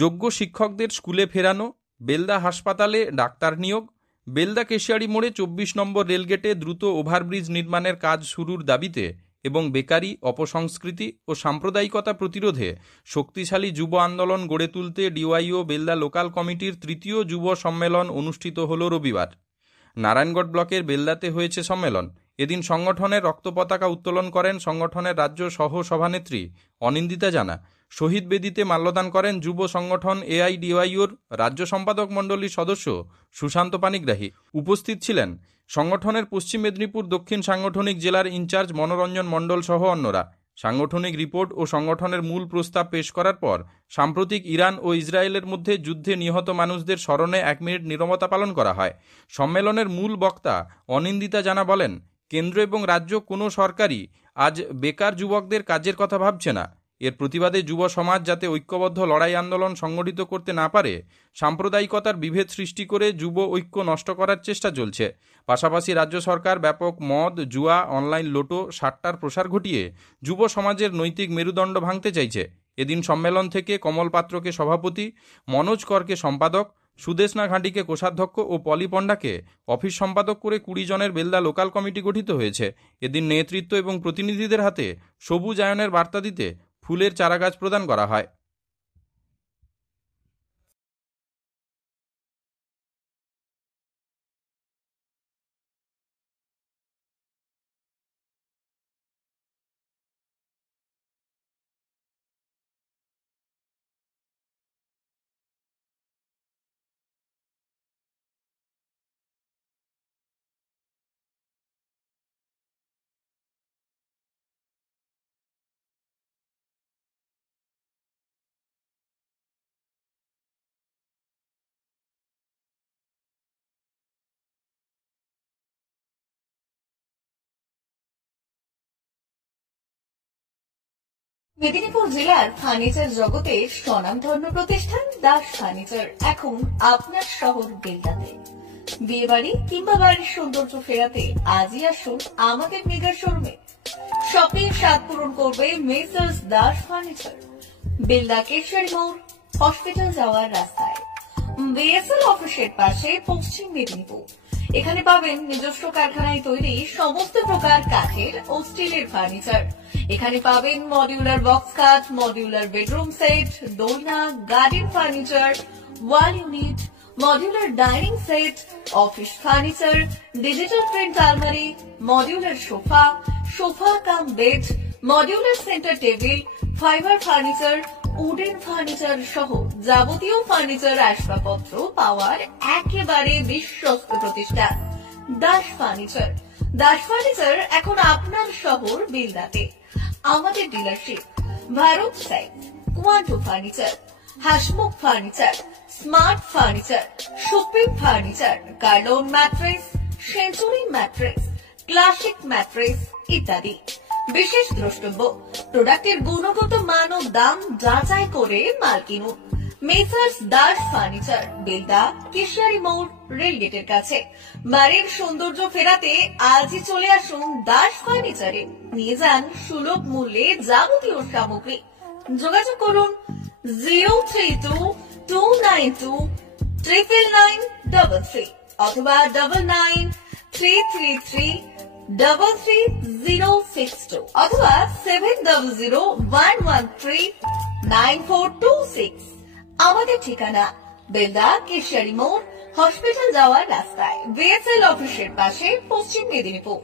যোগ্য শিক্ষকদের স্কুলে ফেরানো, বেলদা হাসপাতালে ডাক্তার নিয়োগ, বেলদা কেশিয়ারি মোড়ে ২৪ নম্বর রেলগেটে দ্রুত ওভারব্রিজ নির্মাণের কাজ শুরুর দাবিতে এবং বেকারি, অপসংস্কৃতি ও সাম্প্রদায়িকতা প্রতিরোধে শক্তিশালী যুব আন্দোলন গড়ে তুলতে ডিওয়াইও বেলদা লোকাল কমিটির তৃতীয় যুব সম্মেলন অনুষ্ঠিত হল রবিবার। নারায়ণগড় ব্লকের বেলদাতে হয়েছে সম্মেলন। এদিন সংগঠনের রক্তপতাকা উত্তোলন করেন সংগঠনের রাজ্য সহ সভানেত্রী অনিন্দিতা জানা। শহীদ বেদিতে মাল্যদান করেন যুব সংগঠন এআইডিওয়াইওর রাজ্য সম্পাদক মণ্ডলীর সদস্য সুশান্ত পানিগ্রাহী। উপস্থিত ছিলেন সংগঠনের পশ্চিম মেদিনীপুর দক্ষিণ সাংগঠনিক জেলার ইনচার্জ মনোরঞ্জন মণ্ডল সহ অন্যরা। সাংগঠনিক রিপোর্ট ও সংগঠনের মূল প্রস্তাব পেশ করার পর সাম্প্রতিক ইরান ও ইসরায়েলের মধ্যে যুদ্ধে নিহত মানুষদের স্মরণে 1 মিনিট নীরবতা পালন করা হয়। সম্মেলনের মূল বক্তা অনিন্দিতা জানা বলেন, কেন্দ্র এবং রাজ্য কোনো সরকারই আজ বেকার যুবকদের কাজের কথা ভাবছে না। এর প্রতিবাদে যুব সমাজ যাতে ঐক্যবদ্ধ লড়াই আন্দোলন সংগঠিত করতে না পারে, সাম্প্রদায়িকতার বিভেদ সৃষ্টি করে যুব ঐক্য নষ্ট করার চেষ্টা চলছে। পাশাপাশি রাজ্য সরকার ব্যাপক মদ, জুয়া, অনলাইন লোটো, সাট্টার প্রসার ঘটিয়ে যুব সমাজের নৈতিক মেরুদণ্ড ভাঙতে চাইছে। এদিন সম্মেলন থেকে কমল পাত্রকে সভাপতি, মনোজ করকে সম্পাদক, সুদেশনা ঘাঁটিকে কোষাধ্যক্ষ ও পলি পণ্ডাকে অফিস সম্পাদক করে 20 জনের বেলদা লোকাল কমিটি গঠিত হয়েছে। এদিন নেতৃত্ব এবং প্রতিনিধিদের হাতে সবুজ আয়নের বার্তা দিতে ফুলের চারাগাছ প্রদান করা হয়। মেদিনীপুর জেলার ফার্নিচার জগতের স্বনামধন্য প্রতিষ্ঠান দাস ফার্নিচার এখন আপনার শহর বেলদাতে। বিয়ে বাড়ি কিংবা বাড়ির সৌন্দর্য ফেরাতে আজই আসুন আমাদের মেগা শোরুমে। শপিং স্বাদ পূরণ করবে মেসার্স দাস ফার্নিচার, বেলদা কেশিয়ারি মোড়, হসপিটাল যাওয়ার রাস্তায়, বিএসএল অফিসের পাশে, পশ্চিম মেদিনীপুর। এখানে পাবেন নিজস্ব কারখানায় তৈরি সমস্ত প্রকার কাঠের ও স্টিলের ফার্নিচার। এখানে পাবেন মডিউলার বক্স কাট, মডিউলার বেডরুম সেট, দোলনা, garden furniture, wall unit, modular dining set, office furniture, digital print আলমারি, modular sofa, sofa cum bed, modular centre table, fibre furniture, wooden furniture সহ যাবতীয় ফার্নিচার আসবাবপত্র পাওয়ার একেবারে বিশ্বস্ত প্রতিষ্ঠান দাস ফার্নিচার। দাস ফার্নিচার এখন আপনার শহর বেলদাতে। আমাদের dealership Bharat side, Quanto furniture, Hasmukh furniture, smart furniture, supreme furniture, Kurlon mattress, century mattress, classic mattress ইত্যাদি। বিশেষ দ্রষ্টব্য, প্রোডাক্টের গুণগত মান ও দাম যাচাই করে মাল কিনুন। মেসার্স দাস ফার্নিচার, বেলদা কেশিয়ারি মোড়, রেলগেটের কাছে। বাড়ির সৌন্দর্য ফেরাতে আজই চলে আসুন দাস ফার্নিচারে। নিয়ে যান সুলভ মূল্যে যাবতীয় সামগ্রী। যোগাযোগ করুন 03229299933 অথবা 9933333062 অথবা 7001139426। আমাদের ঠিকানা বেলদা কেশিয়ারি মোড়, হসপিটাল যাওয়ার রাস্তায়, বিএসএল অফিসের পাশে, পশ্চিম মেদিনীপুর।